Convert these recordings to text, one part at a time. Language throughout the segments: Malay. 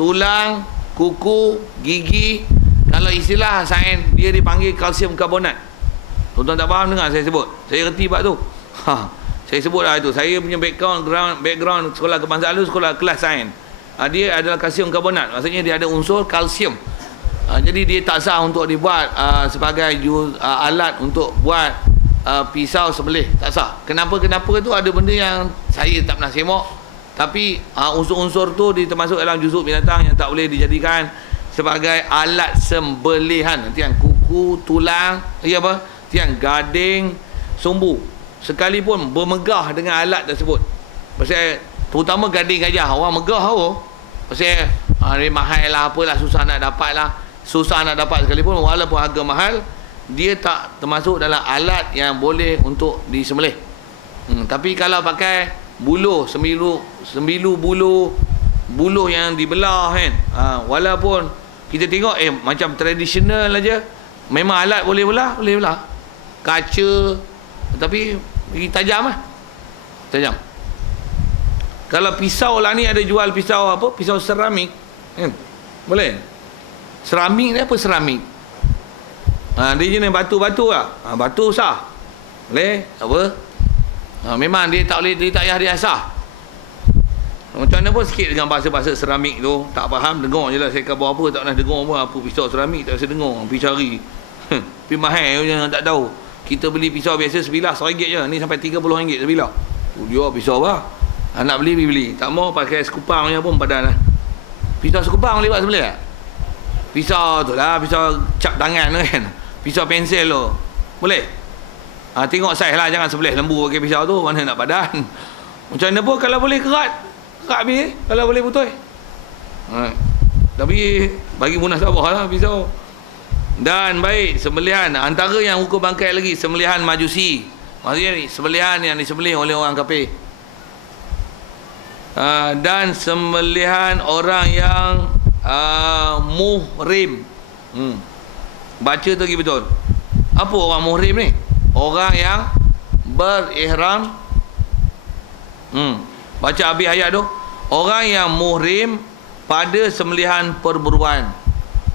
tulang, kuku, gigi. Kalau istilah sains dia dipanggil kalsium karbonat. Tuan-tuan tak faham dengar saya sebut. Saya reti bab tu. Saya sebut lah itu. Saya punya background sekolah kebangsaan tu sekolah kelas sains. Dia adalah kalsium karbonat. Maksudnya dia ada unsur kalsium. Jadi dia tak sah untuk dibuat sebagai alat untuk buat pisau sembelih. Tak sah. Kenapa tu ada benda yang saya tak pernah semak. Tapi unsur-unsur tu termasuk dalam juzuk binatang yang tak boleh dijadikan sebagai alat sembelihan. Nanti yang kuku, tulang, tiang gading, sumbu. Sekalipun bermegah dengan alat tersebut. Pasal terutama gading gajah, orang megah tu. Pasal dia mahal lah, apalah, susah nak dapat lah. Susah nak dapat sekalipun, walaupun harga mahal, dia tak termasuk dalam alat yang boleh untuk disembelih. Tapi kalau pakai buluh, sembilu buluh yang dibelah kan, walaupun kita tengok macam tradisional aja, memang alat boleh belah kaca, tapi tajam lah, tajam. Kalau pisau lah ni, ada jual pisau apa, pisau seramik kan? Boleh seramik ni, apa seramik, dia jenis batu-batu lah, batu sah boleh apa. Memang dia tak boleh, dia tak payah dia asah. Macam mana pun sikit dengan bahasa-bahasa seramik tu tak faham, dengar je lah. Saya khabar apa tak pernah dengar pun, apa pisau seramik tak bisa dengar, pergi cari. Tapi mahal je, tak tahu. Kita beli pisau biasa sebilah RM1 je, ni sampai RM30 sebilah. Dia pisau apa? Nak beli. Tak mau pakai sekupang je pun padan lah. Pisau sekupang boleh buat sebelah tak? Pisau tu lah, pisau cap tangan tu kan, pisau pensel tu boleh. Tengok saiz lah, jangan sebelah lembu pakai pisau tu, mana nak padan. Macam mana pun kalau boleh kerat habis, kalau boleh putus. Tapi bagi munasabah lah pisau. Dan baik, sembelihan antara yang hukum bangkai lagi, sembelihan majusi. Maksudnya ni sembelihan yang disembelih oleh orang kafir. Dan sembelihan orang yang muhrim. Baca tu lagi betul. Apa orang muhrim ni? Orang yang berihram. Baca habis ayat tu. Orang yang muhrim pada sembelihan perburuan.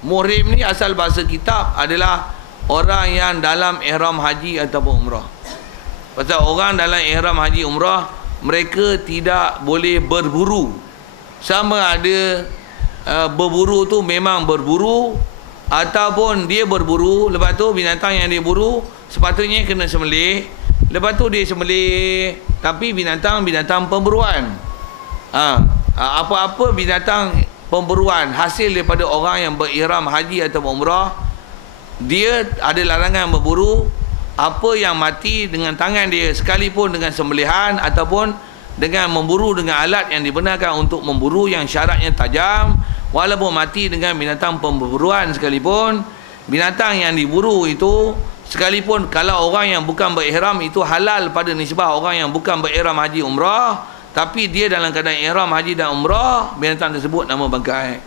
Muhrim ni asal bahasa kitab adalah orang yang dalam ihram haji ataupun umrah. Pasal orang dalam ihram haji umrah, mereka tidak boleh berburu. Sama ada berburu tu memang berburu, ataupun dia berburu, lepas tu binatang yang dia buru sepatutnya kena sembelih, lepas tu dia sembelih, tapi binatang pemburuan. Apa-apa binatang pemburuan hasil daripada orang yang berihram haji atau umrah, dia ada larangan berburu. Apa yang mati dengan tangan dia, sekalipun dengan sembelihan ataupun dengan memburu dengan alat yang dibenarkan untuk memburu yang syaratnya tajam, walaupun mati dengan binatang pemburuan sekalipun, binatang yang diburu itu, sekalipun kalau orang yang bukan berihram, itu halal pada nisbah orang yang bukan berihram haji umrah, tapi dia dalam keadaan ihram haji dan umrah, binatang tersebut nama bangkai.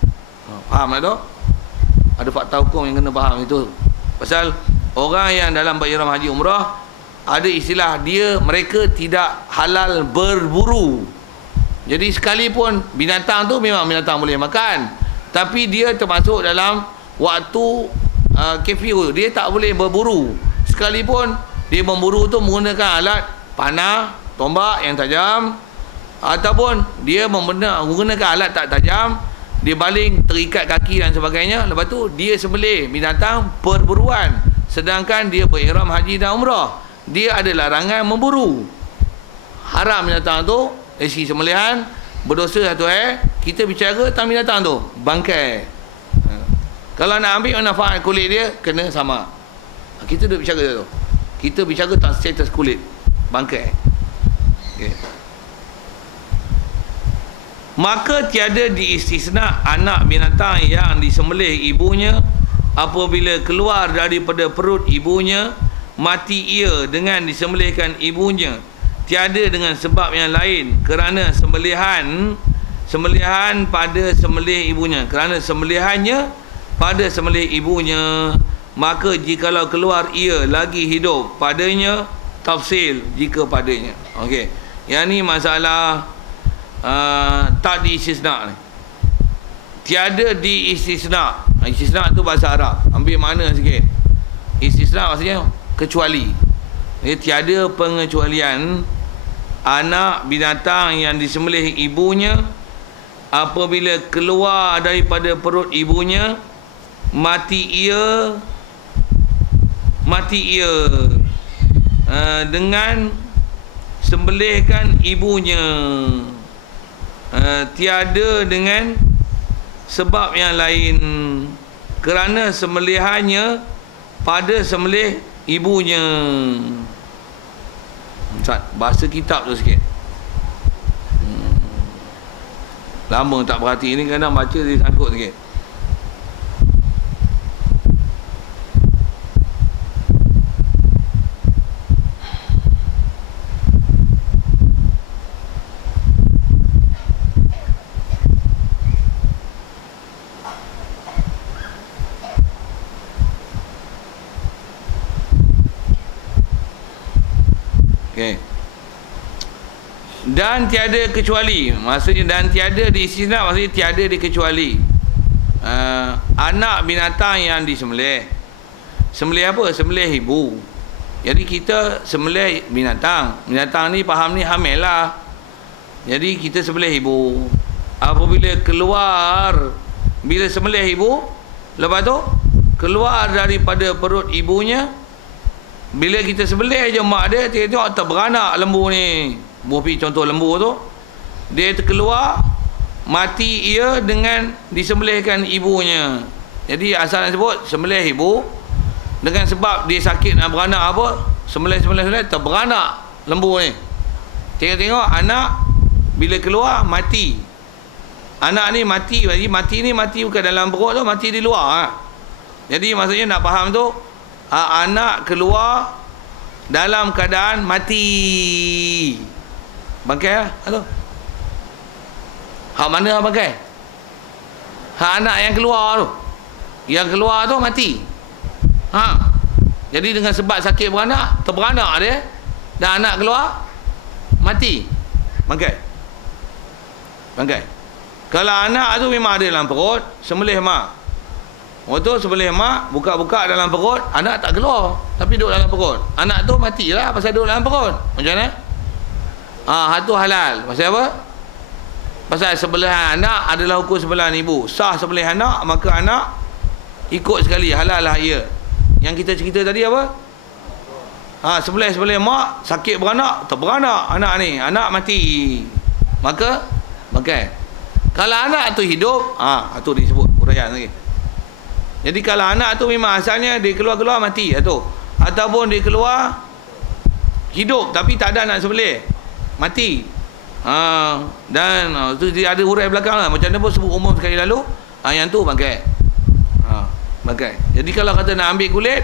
Faham tak tu? Ada fakta hukum yang kena faham itu. Pasal orang yang dalam berihram haji umrah, ada istilah dia, mereka tidak halal berburu. Jadi sekalipun binatang tu memang binatang boleh makan, tapi dia termasuk dalam waktu kafir, dia tak boleh berburu. Sekalipun dia memburu tu menggunakan alat panah, tombak yang tajam, ataupun dia menggunakan alat tak tajam, dia baling, terikat kaki dan sebagainya, lepas tu dia sembelih binatang perburuan, sedangkan dia berihram haji dan umrah, dia ada larangan memburu. Haram binatang tu, dari segi sembelihan berdosa satu. Kita bicara tentang binatang tu, bangkai. Kalau nak ambil manfaat kulit dia, kena sama. Kita duduk bicara tu, kita bicara tentang status kulit bangkai. Okay. Maka tiada diistisna anak binatang yang disembelih ibunya apabila keluar daripada perut ibunya, mati ia dengan disembelihkan ibunya, tiada dengan sebab yang lain, kerana sembelihan pada sembelih ibunya, kerana sembelihannya pada sembelih ibunya, maka jikalau keluar ia lagi hidup padanya, tafsil jika padanya. Okey, yang ni masalah tak diistisna ni. tiada di istisna. Istisna tu bahasa Arab. Ambil makna sikit. Istisna maksudnya kecuali. Tiada pengecualian anak binatang yang disembelih ibunya apabila keluar daripada perut ibunya mati ia dengan sembelihkan ibunya, tiada dengan sebab yang lain, kerana sembelihannya pada sembelih ibunya. Bahasa kitab tu sikit. Lama tak perhati ni, kadang baca dia sangkut sikit. Okay. Dan tiada kecuali, maksudnya dan tiada di istisna, maksudnya tiada dikecuali anak binatang yang disembelih. Sembelih apa? Sembelih ibu. Jadi kita sembelih binatang ni faham ni hamil lah. Jadi kita sembelih ibu. Apabila keluar, bila sembelih ibu, lepas tu keluar daripada perut ibunya, bila kita sembelih je mak dia, tengok terberanak lembu ni. Buah pi contoh lembu tu, dia terkeluar, mati ia dengan disembelihkan ibunya. Jadi asal nak sebut sembelih ibu, dengan sebab dia sakit nak beranak apa, sembelih terberanak lembu ni. Tengok anak bila keluar mati. Anak ni mati, mati bukan dalam perut tu, mati di luar. Jadi maksudnya nak faham tu, anak keluar dalam keadaan mati. Bangkai lah. Halo. Hak mana bangkai? Hak anak yang keluar tu. Yang keluar tu mati. Jadi dengan sebab sakit beranak, terberanak dia, dan anak keluar mati. Bangkai. Kalau anak tu memang ada dalam perut, sembelih mak. Waktu sembelih mak, buka-buka dalam perut, anak tak keluar, tapi duduk dalam perut. Anak tu matilah pasal duduk dalam perut. Macam mana? Itu halal. Pasal apa? Pasal sebelahan anak adalah hukum sebelahan ibu. Sah sebelih anak, maka anak ikut sekali, halal lah ia. Yang kita cerita tadi apa? Sebelih mak, sakit beranak, terberanak anak ni, anak mati, maka bangkai. Kalau anak tu hidup, tu disebut huraian lagi. Jadi kalau anak tu memang asalnya dia keluar mati tu, ataupun dia keluar hidup tapi tak ada anak sebelih, mati. Dan tu dia ada hurai belakang lah, macam mana pun sebut umum sekali lalu, yang tu bangkai. Bangkai. Jadi kalau kata nak ambil kulit,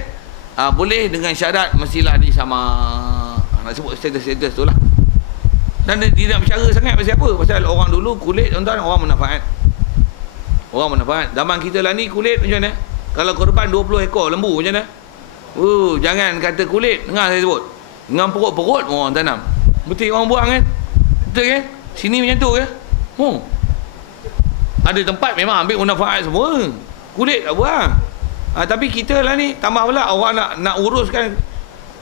boleh dengan syarat mestilah disama. Nak sebut status tu lah. Dan dia nak bicara sangat pasal apa? Pasal orang dulu kulit, tuan-tuan, orang manfaat. Zaman kita lah ni kulit macam mana? Kalau korban 20 ekor lembu macam mana? Jangan kata kulit, dengar saya sebut. Dengan perut-perut orang tanam. Betul orang buang kan? Betul kan? Sini macam tu ke? Ada tempat memang ambil manfaat semua. Kulit tak buang. Tapi kita lah ni tambah pula orang nak uruskan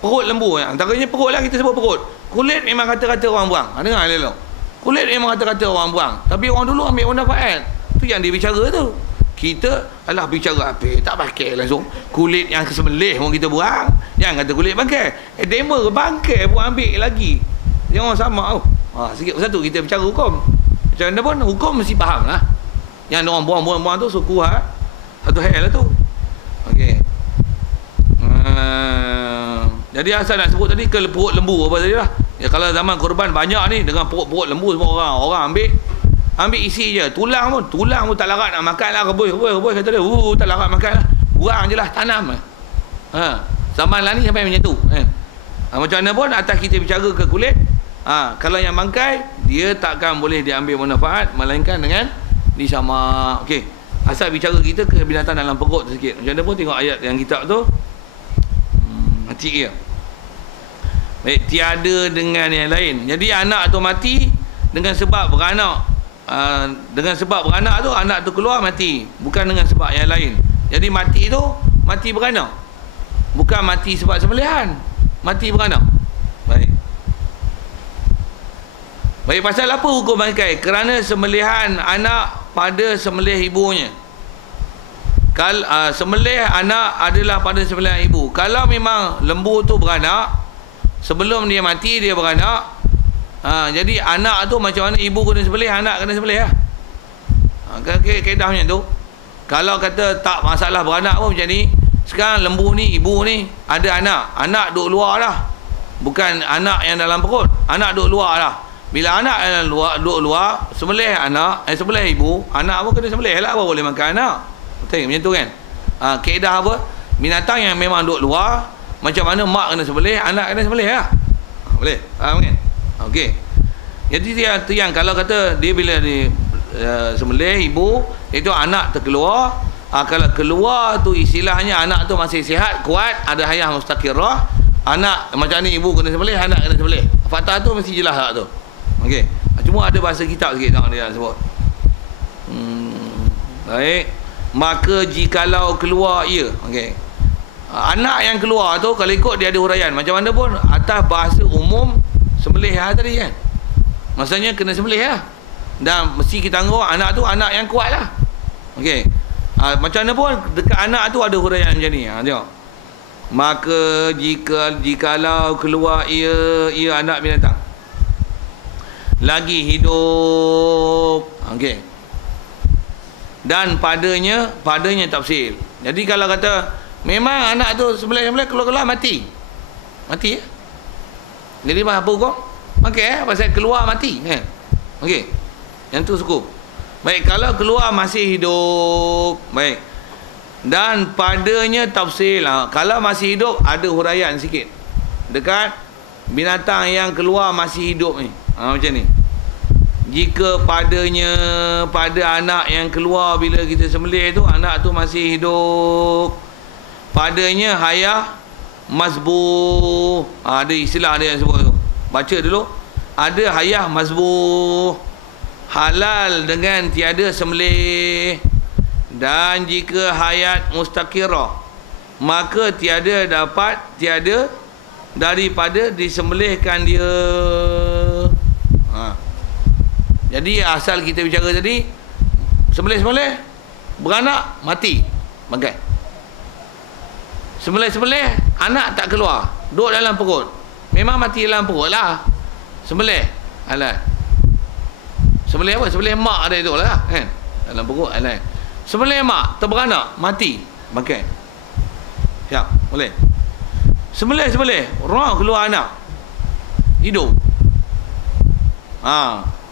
perut lembu. Antaranya perut lah, kita sebut perut. Kulit memang kata-kata orang buang. Dengar elok. Kulit memang kata-kata orang buang. Tapi orang dulu ambil manfaat. Tu yang dia bicara tu. Kita alah bicara apa? Tak pakai langsung. Kulit yang kesembelih pun kita buang. Jangan kata kulit bangkai. Demo bangkai pun ambil lagi. Jangan sama tau. Sikit satu kita bicara hukum. Macam mana pun hukum mesti faham lah. Yang orang buang-buang tu suku satu hal lah tu. Okey. Jadi asal nak sebut tadi ke perut lembu apa tadi lah. Ya, kalau zaman korban banyak ni dengan perut-perut lembu semua orang ambil isi je. Tulang pun tak larat nak makan lah. Rebus kata dia. Tak larat makan lah. Buang je lah, tanam. Zaman lah ni sampai macam tu. Macam mana pun atas kita bicara ke kulit. Kalau yang bangkai, dia takkan boleh diambil manfaat melainkan dengan disama. Okey. Asal bicara kita ke binatang dalam perut tu sikit. Macam mana pun tengok ayat yang kitab tu. Mati ia. Baik, tiada dengan yang lain. Jadi anak tu mati dengan sebab beranak. dengan sebab beranak tu, anak tu keluar mati, bukan dengan sebab yang lain. Jadi mati tu mati beranak, bukan mati sebab sembelihan, mati beranak. Baik, pasal apa hukum bangkai? Kerana sembelihan anak pada sembelih ibunya. Sembelih anak adalah pada sembelihan ibu. Kalau memang lembu tu beranak, sebelum dia mati dia beranak, jadi anak tu macam mana ibu kena sembelih, anak kena sembelih lah. Kaedahnya tu. Kalau kata tak masalah beranak pun macam ni, sekarang lembu ni, ibu ni ada anak duduk luar lah, bukan anak yang dalam perut, anak duduk luar lah. Bila anak yang duduk luar, sembelih anak, sembelih ibu, anak pun kena sembelih lah, apa boleh makan anak. Betul macam tu kan? Kaedah apa? Binatang yang memang duduk luar, macam mana mak kena sembelih, anak kena sembelih lah. Boleh? Faham kan? Okey. Jadi tu yang kalau kata dia bila di sembelih ibu, itu anak terkeluar. Kalau keluar tu istilahnya anak tu masih sihat, kuat, ada hayah mustaqirah. Anak macam ni ibu kena sembelih, anak kena sembelih. Fakta tu mesti jelas tak tu? Okey. Cuma ada bahasa kitab sikit tengok dia sebut. Baik. Maka jikalau keluar ia. Okey. Anak yang keluar tu kalau ikut dia ada huraian. Macam mana pun atas bahasa umum sembelih tadi kan. Maksudnya kena sembelih lah. Dan mesti kita anggap anak tu anak yang kuat lah. Okey. Macam mana pun dekat anak tu ada huraian macam ni. Tengok. Maka jikalau keluar ia anak binatang lagi hidup. Okey. Dan padanya tafsir. Jadi kalau kata memang anak tu sembelih keluar mati. Mati ya? Jadi apa hukum? Okey, pasal keluar mati kan. Okey. Yang tu cukup. Baik, kalau keluar masih hidup. Baik. Dan padanya tafsir lah. Kalau masih hidup ada huraian sikit dekat binatang yang keluar masih hidup ni. Macam ni. Jika pada anak yang keluar bila kita sembelih tu, anak tu masih hidup, padanya hayah mazbuh. Ada istilah dia yang sebut tu. Baca dulu. Ada hayah mazbuh, halal dengan tiada sembelih. Dan jika hayat mustaqirah, maka tiada daripada disembelihkan dia. Jadi asal kita bicara tadi, sembelih beranak mati bangkai. Sembelih anak tak keluar, duduk dalam perut, memang mati dalam perut lah. Sembelih halal. Sembelih apa? Sembelih mak ada itu lah kan, dalam perut halal. Sembelih mak terberanak mati bangkai. Siap? Boleh? Sembelih orang keluar anak hidup,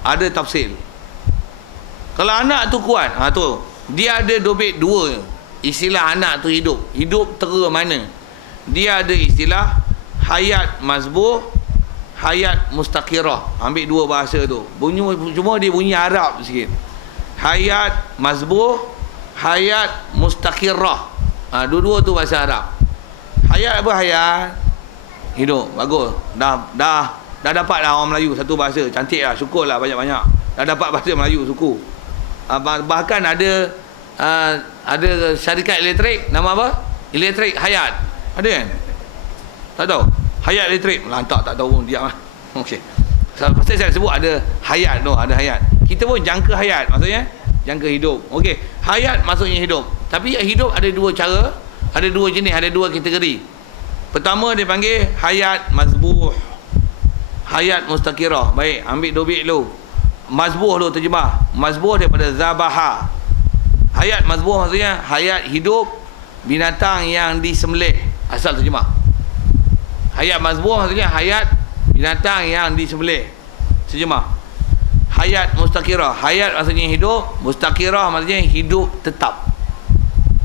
ada tafsir. Kalau anak tu kuat, tu dia ada dobit dua. Istilah anak tu hidup tera mana? Dia ada istilah hayat mazbuh, hayat mustaqirah. Ambil dua bahasa tu. Cuma dia bunyi Arab sikit. Hayat mazbuh, hayat mustaqirah. Dua-dua tu bahasa Arab. Hayat apa hayat? Hidup. Bagus. Dah dapat lah orang Melayu satu bahasa. Cantik lah, syukur lah banyak-banyak. Dah dapat bahasa Melayu, syukur. Bahkan ada syarikat elektrik, nama apa? Elektrik Hayat. Ada kan? Tak tahu? Hayat elektrik. Lantak tak tahu pun, diam lah. Okey. Pasal saya sebut ada hayat tu, ada hayat. Kita pun jangka hayat, maksudnya jangka hidup. Okey. Hayat maksudnya hidup. Tapi hidup ada dua cara, ada dua jenis, ada dua kategori. Pertama dia panggil hayat mazbuh, hayat mustaqirah. Baik, ambil dobit dulu. Mazbuh dulu terjemah. Mazbuh daripada zabaha. Hayat mazbuh maksudnya hayat hidup binatang yang disembelih. Asal terjemah. Hayat mazbuh maksudnya hayat binatang yang disembelih. Terjemah. Hayat mustaqirah. Hayat maksudnya hidup, mustaqirah maksudnya hidup tetap.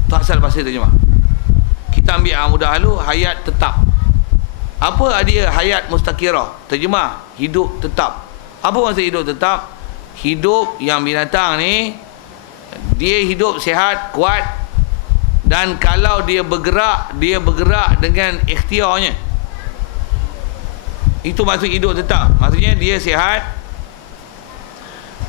Itu asal bahasa terjemah. Kita ambil yang mudah dulu, hayat tetap. Apa dia hayat mustaqirah? Terjemah, hidup tetap. Apa maksud hidup tetap? Hidup yang binatang ni, dia hidup sihat, kuat, dan kalau dia bergerak dengan ikhtiarnya. Itu maksud hidup tetap. Maksudnya dia sihat.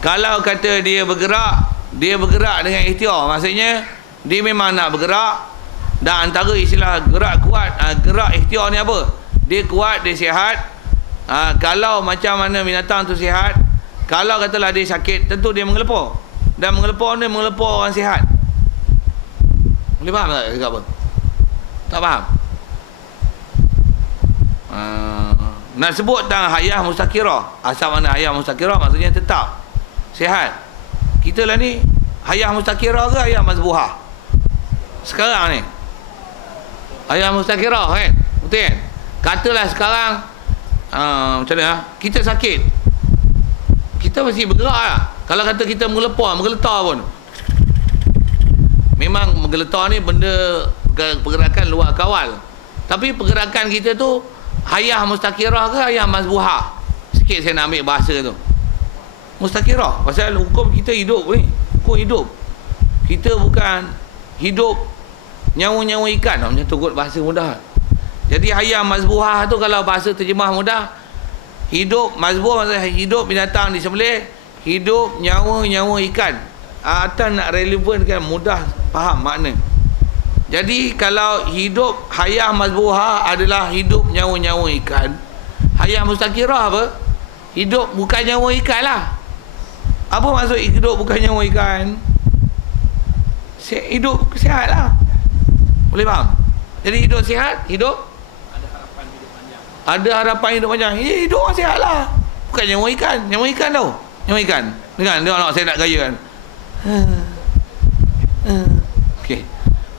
Kalau kata dia bergerak dengan ikhtiar, maksudnya dia memang nak bergerak. Dan antara istilah gerak kuat, gerak ikhtiar ni apa? Dia kuat, dia sihat. Kalau macam mana binatang tu sihat, kalau katalah dia sakit, tentu dia mengelepor. Dan mengelepor ni mengelepor orang sihat. Boleh faham tak cakap apa? Tak faham? Nak sebut tentang hayah mustakirah. Asal mana hayah mustakirah? Maksudnya tetap sihat. Kita lah ni hayah mustakirah ke hayah mazbuhah? Sekarang ni hayah mustakirah kan? Betul kan? Katalah sekarang macam mana? Kita sakit, kita mesti bergerak lah. Kalau kata kita menggeletar pun, memang menggeletar ni benda pergerakan luar kawal. Tapi pergerakan kita tu hayah mustakirah ke hayah mazbuhah? Sikit saya nak ambil bahasa tu. Mustakirah. Pasal hukum kita hidup ni. Hukum hidup. Kita bukan hidup nyawa-nyawa ikan. Macam tu kot bahasa mudah. Jadi hayah mazbuhah tu kalau bahasa terjemah mudah, hidup mazbuh maksudnya hidup binatang disembelih, hidup nyawa-nyawa ikan. Atas nak relevan kan, mudah faham makna. Jadi kalau hidup hayah mazbuhah adalah hidup nyawa-nyawa ikan, hayah mustakirah apa? Hidup bukan nyawa ikan lah. Apa maksud hidup bukan nyawa ikan? Hidup sihat lah. Boleh faham? Jadi hidup sihat, hidup ada harapan hidup panjang. Hidup orang sihat lah. Bukan nyawa ikan. Nyawa ikan tau. Nyawa ikan. Dengar, tengok saya nak gaya kan. Okey.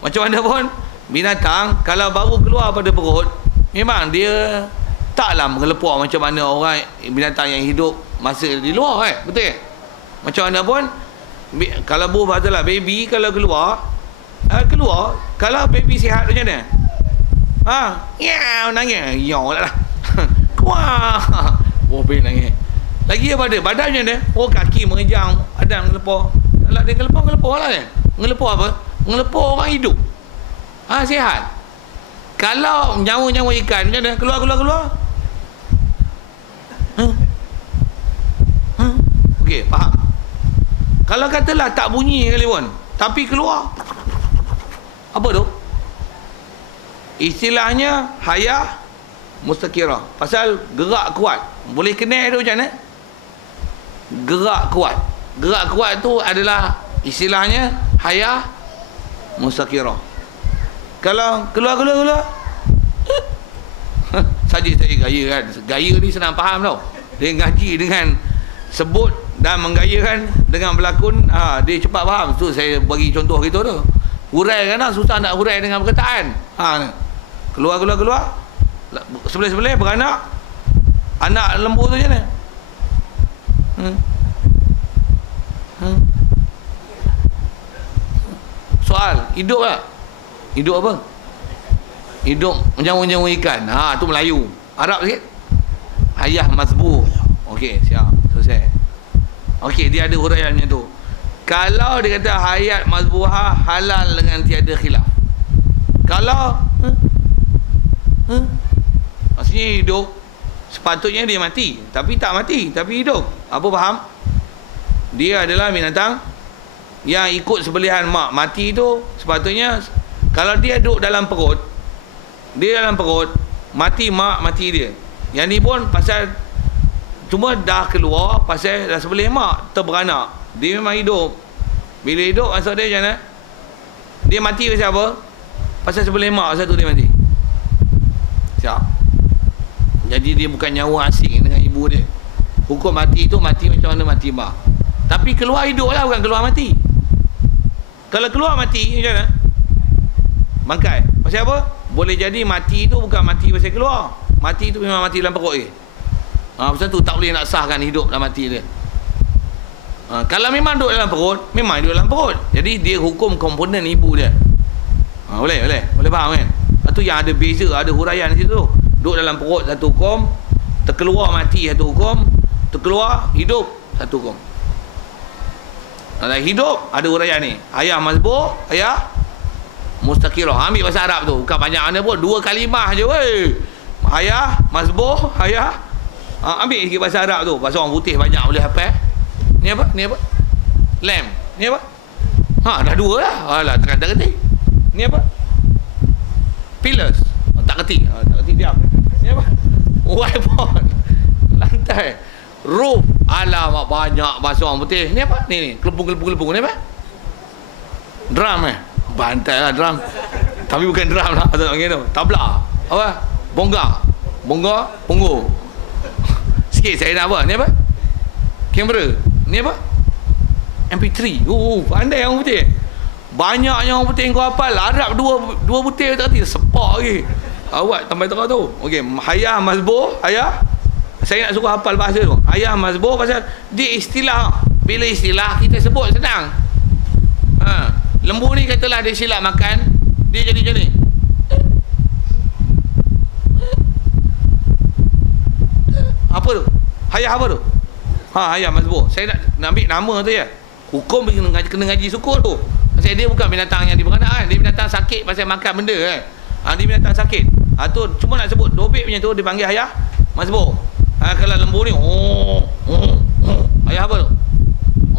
Macam mana pun, binatang kalau baru keluar pada perut, memang dia taklah mengelepor macam mana orang binatang yang hidup masa di luar kan. Betul tak? Macam mana pun, kalau buah bahasa baby kalau keluar, kalau baby sihat macam mana? Nangis. Yaw lah. Kuah. Baby nangis. Lagi apa dia? Badan macam mana? Kaki mengejang, ada mengelepor. Kalau dia ngelepor lah kan. Ngelepor apa? Ngelepor orang hidup. Sihat. Kalau nyawa-nyawa ikan macam mana? Keluar. Okey, faham. Kalau katalah tak bunyi kali pun, tapi keluar, apa tu? Istilahnya hayah mustakirah. Pasal gerak kuat. Boleh kenal tu macam mana? Gerak kuat. Gerak kuat tu adalah istilahnya hayah mustakirah. Kalau keluar saja saya gaya kan. Gaya ni senang faham tau. Dia ngaji dengan sebut dan menggayakan dengan berlakon, dia cepat faham. Tu saya bagi contoh gitu tu. Huraikan lah, susah nak hurai dengan perkataan. Keluar. Sebelah beranak. Anak lembu tu macam mana? Soal, hidup tak? Hidup apa? Hidup nyawa-nyawa ikan. Tu Melayu. Arab sikit. Hayah mazbuh. Okey, siap. Selesai. Okey, dia ada huraian macam tu. Kalau dia kata hayat mazbuhah halal dengan tiada khilaf. Kalau maksudnya hidup, sepatutnya dia mati, tapi tak mati, tapi hidup. Apa faham? Dia adalah binatang yang ikut sebelihan mak. Mati tu sepatutnya kalau dia duduk dalam perut, dia dalam perut, mati mak, mati dia. Yang ni pun pasal cuma dah keluar pasal dah sebelih mak, terberanak. Dia memang hidup. Bila hidup maksud dia macam mana? Dia mati pasal apa? Pasal sebelih mak, pasal tu dia mati. Siap. Jadi dia bukan nyawa asing dengan ibu dia. Hukum mati tu mati macam mana mati mak. Tapi keluar hidup lah, bukan keluar mati. Kalau keluar mati macam mana? Bangkai. Pasal apa? Boleh jadi mati tu bukan mati pasal keluar. Mati tu memang mati dalam perut je. Pasal tu tak boleh nak sahkan hidup dan mati dia. Kalau memang duduk dalam perut, memang duduk dalam perut. Jadi dia hukum komponen ibu dia. Boleh faham kan? Lepas tu yang ada beza, ada huraian di situ. Duduk dalam perut satu hukum, terkeluar mati satu hukum, terkeluar hidup satu hukum. Kalau hidup ada huraian ni. Hayah mazbuh, hayah mustakirah. Ambil bahasa Arab tu, bukan banyak mana pun, 2 kalimah je weh. Hayah mazbuh, hayah. Ambil sikit bahasa Arab tu. Pasal orang putih banyak boleh hafal. Ni Ni apa? Ni apa? Lamb. Ni apa? Ha, dah dua lah. Alah, tak kerti. Ni apa? Pillars. Oh, tak kerti. Tak kerti, diam. Ni apa? Whiteboard. Lantai. Roof. Alamak, banyak bahasa orang putih. Ni apa? Ni. Kelempung. Ni apa? Drum Bantai lah drum. Tapi bukan drum lah. Tabla. Apa? Bongga. Punggu. Sikit saya nak apa? Ni apa? Kamera. Ni apa? MP3. Pandai orang putih. Banyaknya orang putih kau hafal. Arab dua putih tak kerti. Sepak lagi. Awak sampai tengah tu. Okey, hayah mazbur, hayah. Saya nak suruh hafal bahasa tu. Hayah mazbur pasal dia istilah. Bila istilah kita sebut senang. Lembu ni katalah dia silap makan, dia jadi macam ni. Apa tu? Hayah apa tu? Hayah mazbur. Saya nak ambil nama tu ya. Hukum kena ngaji syukur tu. Pasal dia bukan binatang yang diberanak kan. Dia binatang sakit pasal makan benda kan. Dia binatang sakit. Tu cuma nak sebut dobit punya tu dipanggil hayah mazbur. Kalau lembu ni hayah apa tu?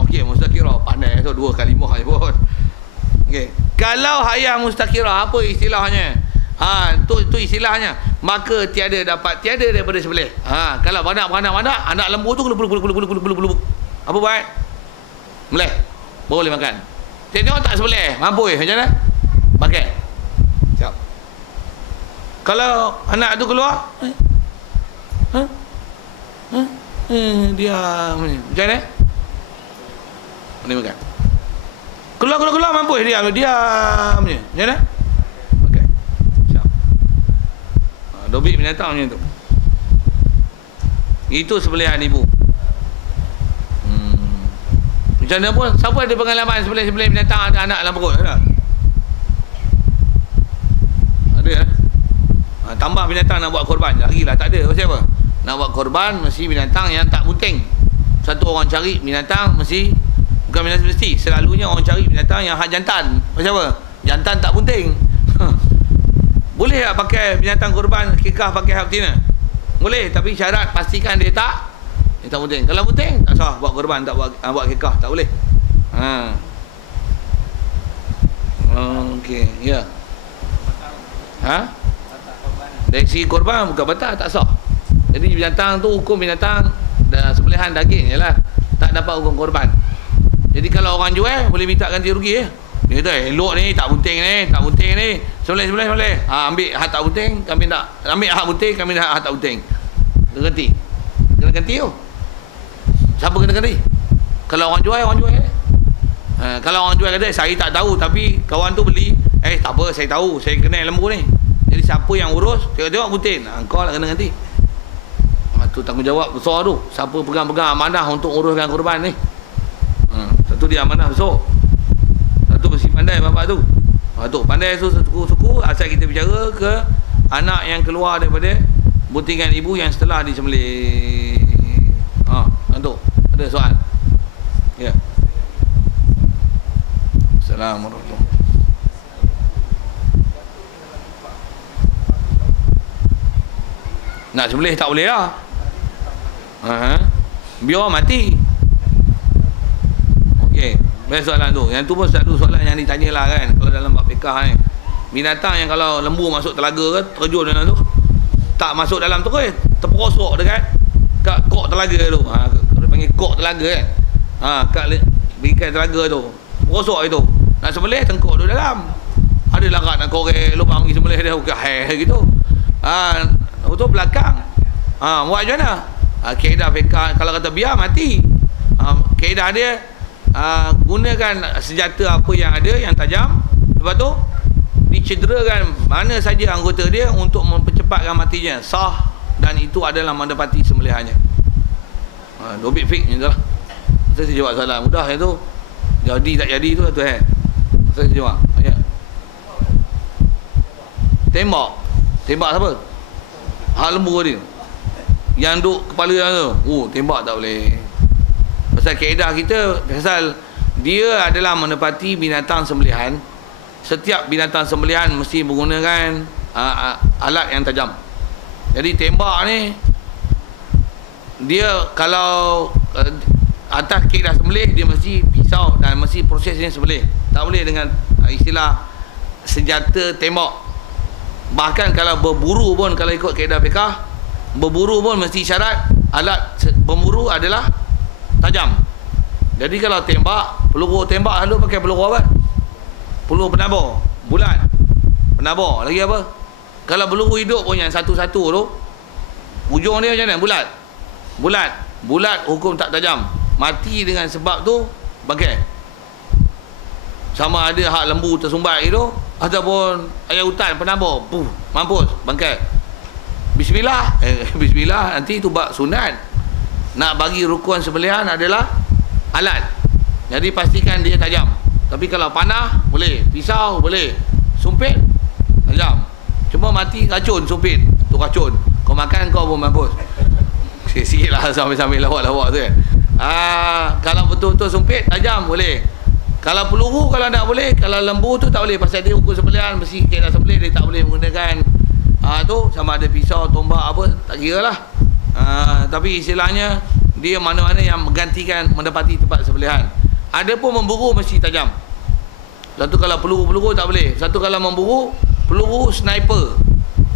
Okey, mustaqirah. Pandai tu, dua kalimah je pun. Okey. Kalau hayah mustaqirah, apa istilahnya? Tu istilahnya. Maka tiada daripada sebelah. Kalau beranak, anak lembu tu kelu. Apa buat? Meleh. Boleh makan. Tengok tak sebelah, mampu macam mana? Pakai. Siap. Kalau anak tu keluar, dia macam mana? Ni makan. Keluar mampu dia diam je. Macam mana? Okey. Siap. Dobit binatang macam tu. Itu sebelahan ibu. Macam mana pun, siapa ada pengalaman sebelah binatang ada anak dalam perut? Ada? Ada. Tambah binatang nak buat korban. Lagilah tak ada. Pasal apa? Nak buat korban mesti binatang yang tak bunting. Satu orang cari binatang mesti, bukan binatang mesti, selalunya orang cari binatang yang hak jantan. Pasal apa? Jantan tak bunting. Boleh tak pakai binatang korban kekah pakai hak betina? Boleh, tapi syarat pastikan dia tak bunting. Kalau bunting tak sah buat korban, tak buat kekah, tak boleh. Okey, ya. Dari segi korban bukan batal, tak sah. Jadi binatang tu hukum binatang sebelahan daging jelah, tak dapat hukum korban. Jadi kalau orang jual boleh minta ganti rugi ya. Dia kata elok ni, tak bunting ni. Sebelah boleh. Ambil hak tak bunting, kami tak ambil hak bunting, kami dah hak tak bunting. Kena ganti tu. Siapa kena ganti? Kalau orang jual kalau orang jual kata saya tak tahu, tapi kawan tu beli, tak apa, saya tahu, saya kenal lembu ni. Jadi siapa yang urus, tengok bunting, kau lah kena ganti. Tu tanggungjawab besar tu. Siapa pegang amanah untuk uruskan korban ni? Satu dia amanah besar. Satu mesti pandai bapak tu. Tu pandai tu suku asal kita bicara ke anak yang keluar daripada buntingan ibu yang setelah disembelih. Tu ada soal. Ya. Assalamualaikum. Nak sembelih tak boleh lah. Biar mati. Okey, best soalan tu. Yang tu pun satu soalan yang ditanyalah kan, kalau dalam bab fiqh ni. Binatang yang kalau lembu masuk telaga ke, terjun dalam tu, tak masuk dalam tu ke, terperosok dekat kat kok telaga tu. Dia panggil kok telaga kan. Kat bingkai telaga tu. Terperosok itu. Nak sembelih tengkuk tu dalam. Ada larat nak korek lubang pergi sembelih dia bukan gitu. Tu belakang. Buat macam mana? Kaedah fiqh kalau kata biar mati. Kaedah dia gunakan senjata apa yang ada yang tajam. Lepas tu dicederakan mana saja anggota dia untuk mempercepatkan matinya. Sah, dan itu adalah mendapati sembelihannya. Dobit fiqh ni lah. Saya jawab soalan mudah itu. Jadi tak jadi tu satu saya jawab. Ya. Tembak siapa? Hal lembu dia yang duk kepala tu. Tembak tak boleh. Pasal kaedah kita, pasal dia adalah menepati binatang sembelihan. Setiap binatang sembelihan mesti menggunakan alat yang tajam. Jadi tembak ni dia kalau atas kek dah sembelih, dia mesti pisau dan mesti prosesnya sembelih. Tak boleh dengan istilah senjata tembak. Bahkan kalau berburu pun, kalau ikut kaedah fiqah, berburu pun mesti syarat alat pemburu adalah tajam. Jadi kalau tembak, peluru tembak selalu pakai peluru apa? Peluru penabur, bulat, penabur. Lagi apa? Kalau peluru hidup pun yang satu-satu tu, ujung dia macam mana? Bulat. Bulat. Bulat hukum tak tajam. Mati dengan sebab tu bangkai. Sama ada hak lembu tersumbat itu ataupun ayam hutan penabur, mampus bangkai. Bismillah. Bismillah, nanti tu bab sunat. Nak bagi rukun sembelihan adalah alat. Jadi pastikan dia tajam. Tapi kalau panah boleh, pisau boleh, sumpit tajam. Cuma mati racun sumpit, tu racun. Kau makan kau pun mampus. Sikit lah sambil-sambil lawak-lawak tu kan. Kalau betul-betul sumpit tajam boleh. Kalau peluru kalau tak boleh, kalau lembu tu tak boleh pasal dia hukum sembelihan mesti kena sembelih, dia tak boleh menggunakan tu sama ada pisau, tombak apa tak kira lah. Tapi istilahnya dia mana-mana yang menggantikan mendapati tempat sembelihan. Ada pun memburu mesti tajam. Satu kalau peluru tak boleh. Satu kalau memburu peluru sniper.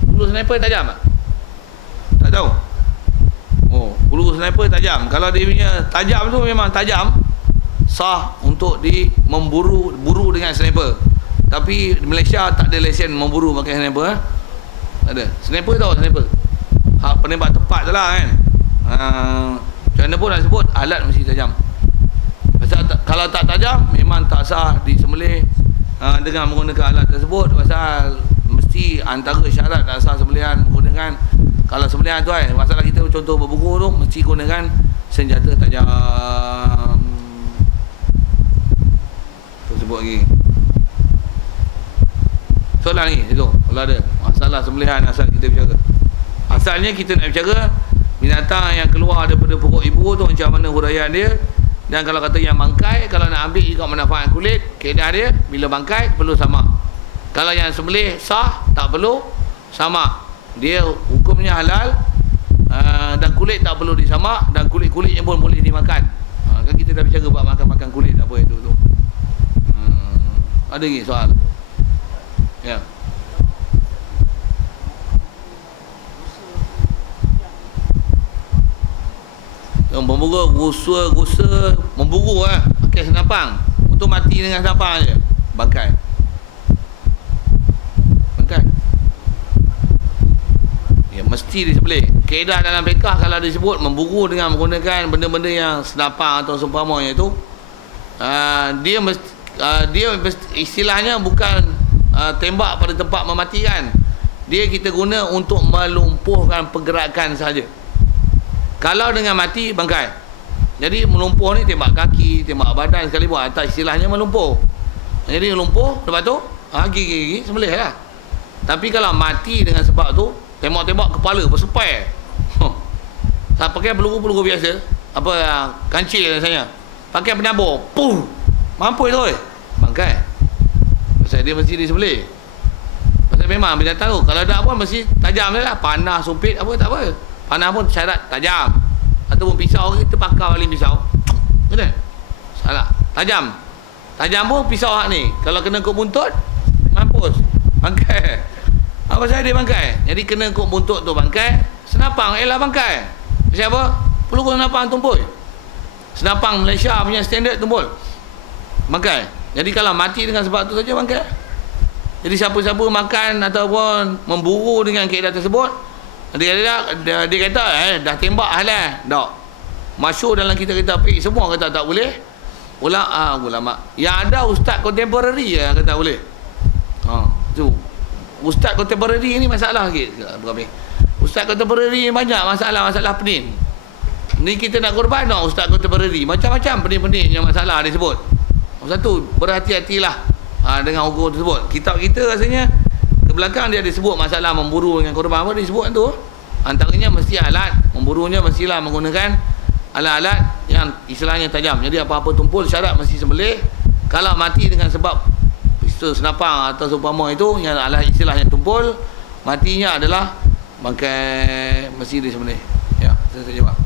Peluru sniper tajam tak? Tak tahu. Oh, peluru sniper tajam. Kalau dia punya tajam tu memang tajam, sah untuk memburu dengan sniper. Tapi di Malaysia tak ada lesen memburu pakai sniper. Tak ada. Sniper tahu sniper. Hak penembak tepat je lah kan. Macam mana pun nak sebut, alat mesti tajam. Pasal kalau tak tajam memang tak sah disembelih dengan menggunakan alat tersebut. Pasal mesti antara syarat tak sah sembelihan menggunakan, kalau sembelihan tu kan, masalah kita contoh berburu tu mesti gunakan senjata tajam. Tersebut lagi soalan ni itu kalau ada masalah sembelihan asal kita bicara. Asalnya kita nak bicara binatang yang keluar daripada perut ibu tu macam mana huraian dia. Dan kalau kata yang bangkai, kalau nak ambil juga manfaat kulit, kaedah dia bila bangkai perlu sama. Kalau yang sembelih sah tak perlu sama. Dia hukumnya halal, dan kulit tak perlu disamak, dan kulit-kulitnya pun boleh dimakan. Kan kita dah bicara buat makan-makan kulit apa itu tu. Ada lagi soal? Ya. Yang memburu, gusa memburu pakai senapang untuk mati dengan senapang je. Bangkai. Ya, mesti disembelih. Kaedah dalam fiqah kalau disebut memburu dengan menggunakan benda-benda yang senapang atau seumpamanya itu, dia istilahnya bukan tembak pada tempat mematikan. Dia kita guna untuk melumpuhkan pergerakan sahaja. Kalau dengan mati, bangkai. Jadi melumpuh ni tembak kaki, tembak badan sekali buat. Atas istilahnya melumpuh. Jadi melumpuh, lepas tu gigi sembelih lah. Tapi kalau mati dengan sebab tu, tembak-tembak kepala bersepai. Saya pakai peluru-peluru biasa, apa kancil rasanya. Pakai penabur, mampus tu bangkai. Pasal dia mesti disembelih. Pasal memang binatang tu kalau tak apa mesti tajam je lah. Panah, sumpit apa tak apa. Panah pun syarat tajam. Ataupun pisau kita pakar balik pisau. Betul? Salah. Tajam. Tajam pun pisau hak ni. Kalau kena kok buntut, mampus. Bangkai. Apa saya dia bangkai? Jadi kena kok buntut tu bangkai. Senapang ialah bangkai. Siapa? Peluru senapang tumpul. Senapang Malaysia punya standard tumpul. Bangkai. Jadi kalau mati dengan sebab tu saja bangkai. Jadi siapa-siapa makan ataupun memburu dengan kaedah tersebut, dia kata dah tembak halal. Tak. Masyhur dalam kita fiqh semua kata tak boleh. Ulama. Yang ada ustaz contemporary yang kata boleh. Tu. Ustaz contemporary ni masalah sikit. Ustaz contemporary banyak masalah-masalah pening. Ni kita nak korban tak ustaz contemporary? Macam-macam pening-pening yang masalah dia sebut. Satu, berhati-hatilah dengan hukum tersebut. Kitab kita rasanya ke belakang dia disebut masalah memburu dengan korban apa disebut tu. Antaranya mesti alat, memburunya mestilah menggunakan alat-alat yang istilahnya tajam. Jadi apa-apa tumpul syarat mesti sembelih. Kalau mati dengan sebab pistol senapang atau seumpama itu yang alat istilahnya tumpul, matinya adalah bangkai mesti disembelih. Ya, saya jawab.